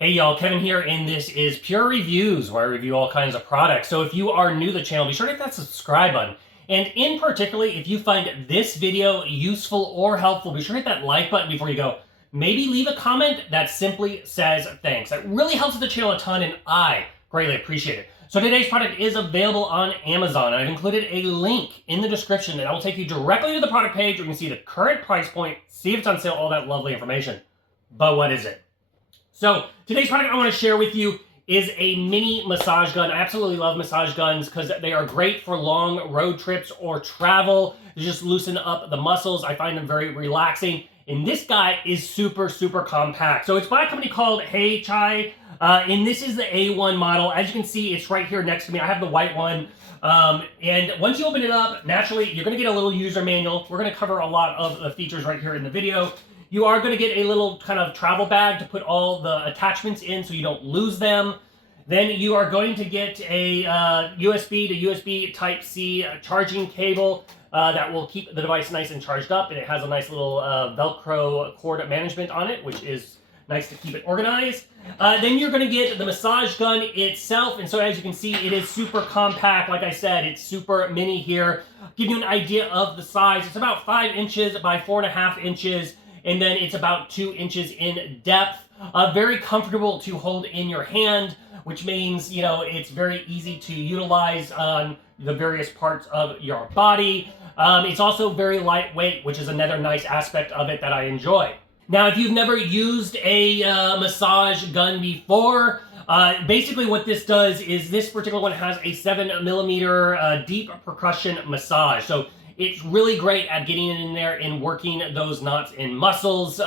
Hey y'all, Kevin here, and this is Pure Reviews, where I review all kinds of products. So if you are new to the channel, be sure to hit that subscribe button. And in particular, if you find this video useful or helpful, be sure to hit that like button before you go. Maybe leave a comment that simply says thanks. That really helps the channel a ton, and I greatly appreciate it. So today's product is available on Amazon, and I've included a link in the description that will take you directly to the product page where you can see the current price point, see if it's on sale, all that lovely information. But what is it? So today's product I want to share with you is a mini massage gun. I absolutely love massage guns because they are great for long road trips or travel. They just loosen up the muscles. I find them very relaxing. And this guy is super, super compact. So it's by a company called HeyChy, and this is the A1 model. As you can see, it's right here next to me. I have the white one. And once you open it up, naturally, you're going to get a little user manual. We're going to cover a lot of the features right here in the video. You are going to get a little kind of travel bag to put all the attachments in so you don't lose them. Then you are going to get a USB to USB Type-C charging cable that will keep the device nice and charged up. And it has a nice little Velcro cord management on it, which is nice to keep it organized. Then you're going to get the massage gun itself. And so as you can see, it is super compact. Like I said, it's super mini here. Give you an idea of the size. It's about 5 inches by 4.5 inches. And then it's about 2 inches in depth. Very comfortable to hold in your hand, which means, you know, it's very easy to utilize on the various parts of your body. It's also very lightweight, which is another nice aspect of it that I enjoy. Now, if you've never used a massage gun before, basically what this does is this particular one has a 7mm deep percussion massage. So it's really great at getting in there and working those knots and muscles.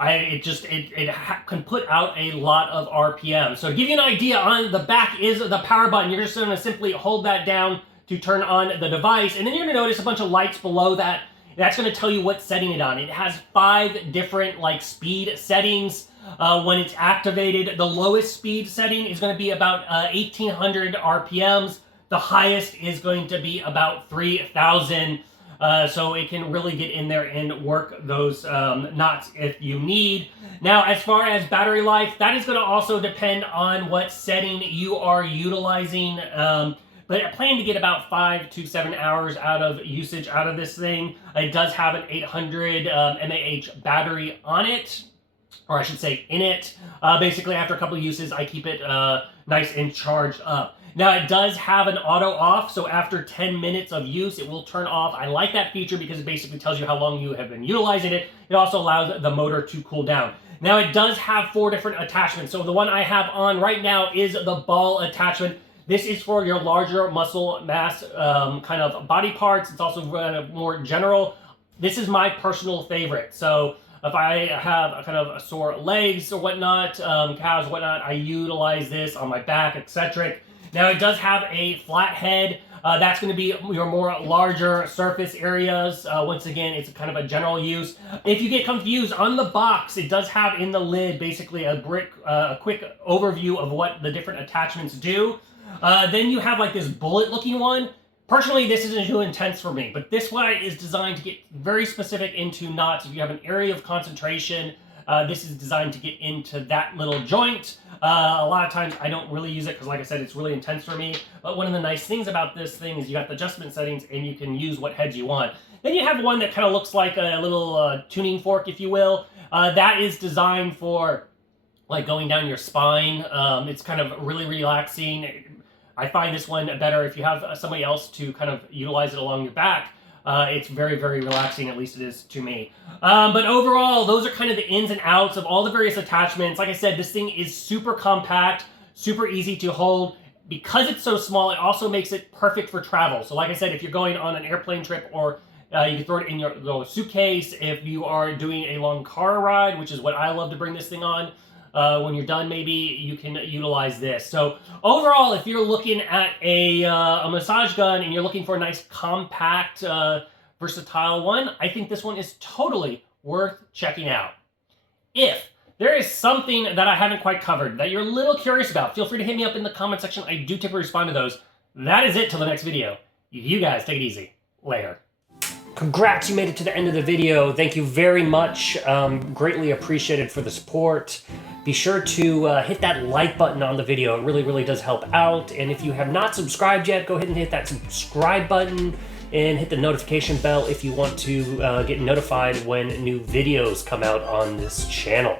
It can put out a lot of RPM. So to give you an idea, on the back is the power button. You're just going to simply hold that down to turn on the device. And then you're going to notice a bunch of lights below that. That's going to tell you what setting it on. It has 5 different speed settings. When it's activated, the lowest speed setting is going to be about 1800 RPMs. The highest is going to be about 3,000, so it can really get in there and work those knots if you need. Now, as far as battery life, that is going to also depend on what setting you are utilizing, but I plan to get about 5 to 7 hours out of usage out of this thing. It does have an 800 mAh battery on it, or I should say in it. Basically, after a couple of uses, I keep it nice and charged up. Now, it does have an auto off, so after 10 minutes of use, it will turn off. I like that feature because it basically tells you how long you have been utilizing it. It also allows the motor to cool down. Now, it does have 4 different attachments. So the one I have on right now is the ball attachment. This is for your larger muscle mass kind of body parts. It's also more general. This is my personal favorite. So if I have kind of sore legs or whatnot, calves, whatnot, I utilize this on my back, etc. Now, it does have a flat head. That's going to be your more larger surface areas. Once again, it's kind of a general use. If you get confused, on the box, it does have in the lid basically a quick overview of what the different attachments do. Then you have this bullet-looking one. Personally, this isn't too intense for me, but this one is designed to get very specific into knots. If you have an area of concentration, this is designed to get into that little joint. A lot of times I don't really use it because, like I said, it's really intense for me. But one of the nice things about this thing is you got the adjustment settings and you can use what heads you want. Then you have one that kind of looks like a little tuning fork, if you will. That is designed for going down your spine. It's kind of really relaxing. I find this one better if you have somebody else to kind of utilize it along your back. It's very, very relaxing, at least it is to me. But overall, those are kind of the ins and outs of all the various attachments. Like I said, this thing is super compact, super easy to hold. Because it's so small, it also makes it perfect for travel. So like I said, if you're going on an airplane trip, or you can throw it in your little suitcase. If you are doing a long car ride, which is what I love to bring this thing on, when you're done, maybe you can utilize this. So overall, if you're looking at a massage gun and you're looking for a nice, compact, versatile one, I think this one is totally worth checking out. If there is something that I haven't quite covered that you're a little curious about, feel free to hit me up in the comment section. I do typically respond to those. That is it till the next video. You guys take it easy. Later. Congrats, you made it to the end of the video. Thank you very much. Greatly appreciated for the support. Be sure to hit that like button on the video. It really, really does help out. And if you have not subscribed yet, go ahead and hit that subscribe button and hit the notification bell if you want to get notified when new videos come out on this channel.